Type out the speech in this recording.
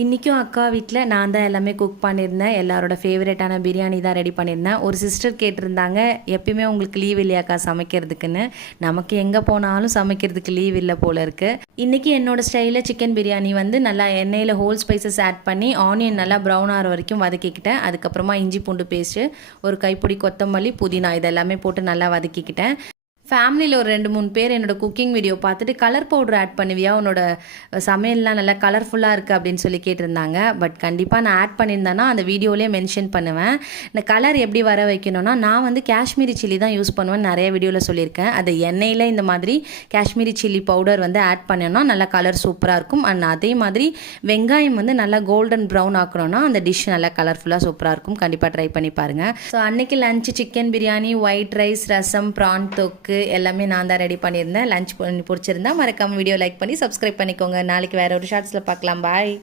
இன்றைக்கும் அக்கா வீட்டில் நான் தான் எல்லாமே குக் பண்ணியிருந்தேன். எல்லாரோட ஃபேவரட்டான பிரியாணி தான் ரெடி பண்ணியிருந்தேன். ஒரு சிஸ்டர் கேட்டிருந்தாங்க, எப்பயுமே உங்களுக்கு லீவ் இல்லையாக்கா சமைக்கிறதுக்குன்னு. நமக்கு எங்கே போனாலும் சமைக்கிறதுக்கு லீவ் இல்லை போல இருக்குது. இன்றைக்கி என்னோடய ஸ்டைலில் சிக்கன் பிரியாணி வந்து நல்லா எண்ணெயில் ஹோல் ஸ்பைசஸ் ஆட் பண்ணி ஆனியன் நல்லா ப்ரௌன் ஆகிற வரைக்கும் வதக்கிக்கிட்டேன். அதுக்கப்புறமா இஞ்சி பூண்டு பேஸ்ட்டு, ஒரு கைப்பிடி கொத்தமல்லி, புதினா இதெல்லாமே போட்டு நல்லா வதக்கிக்கிட்டேன். ஃபேமிலியில் ஒரு 2-3 பேர் என்னோடய குக்கிங் வீடியோ பார்த்துட்டு கலர் பவுடர் ஆட் பண்ணுவியா, உன்னோட சமையல்லாம் நல்லா கலர்ஃபுல்லாக இருக்குது அப்படின்னு சொல்லி கேட்டிருந்தாங்க. பட் கண்டிப்பாக நான் ஆட் பண்ணியிருந்தேன்னா அந்த வீடியோலேயே மென்ஷன் பண்ணுவேன். இந்த கலர் எப்படி வர வைக்கணும்னா, நான் வந்து காஷ்மீரி சில்லி தான் யூஸ் பண்ணுவேன், நிறைய வீடியோவில் சொல்லியிருக்கேன். அது எண்ணெயில் இந்த மாதிரி காஷ்மீரி சில்லி பவுடர் வந்து ஆட் பண்ணோன்னா நல்லா கலர் சூப்பராக இருக்கும். அண்ட் அதே மாதிரி வெங்காயம் வந்து நல்லா கோல்டன் ப்ரௌன் ஆக்கணும்னா அந்த டிஷ் நல்லா கலர்ஃபுல்லாக சூப்பராக இருக்கும். கண்டிப்பாக ட்ரை பண்ணி பாருங்கள். ஸோ அன்றைக்கி lunch chicken biryani, white rice, ரசம், ப்ரான் தொக்கு எல்லாமே நான் தான் ரெடி பண்ணியிருந்தேன். லஞ்ச் பிடிச்சிருந்தா மறக்காம வீடியோ லைக் பண்ணி சப்ஸ்கிரைப் பண்ணிக்கோங்க. நாளைக்கு வேற ஒரு ஷார்ட்ஸில் பார்க்கலாம். பாய்.